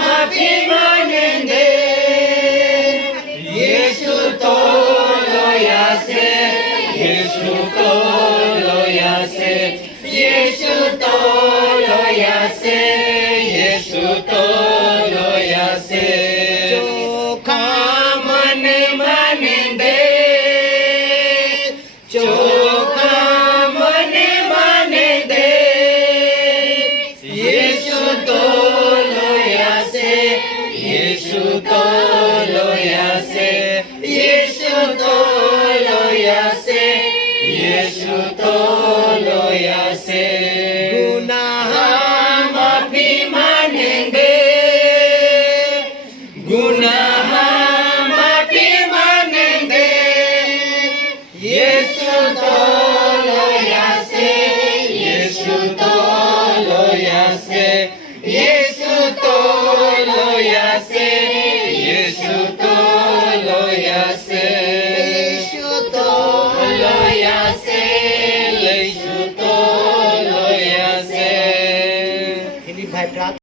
মাফি মানে দে ইয়েশু তো লয়াছে ইয়েশু তো লয়াছে ইয়েশু তো লয়াছে ইয়েশু তো লয়াছে চোখা মনে মানে দে চোখা মনে মানে দে ইয়েশু তো লয়াছে ইয়েশু তো লয়াছে ইয়েশু তো লয়াছে ইয়েশু তো লয়াছে গুনাহ মাফি মানে দে গুনাহ মাফি মানে দে ইয়েশু তো লয়াছে ইয়েশু তো লয়াছে ইয়েশু তো লয়াছে ইয়েশু তো লয়াছে ইয়েশু তো লয়াছে ইয়েশু তো লয়াছে। ভাই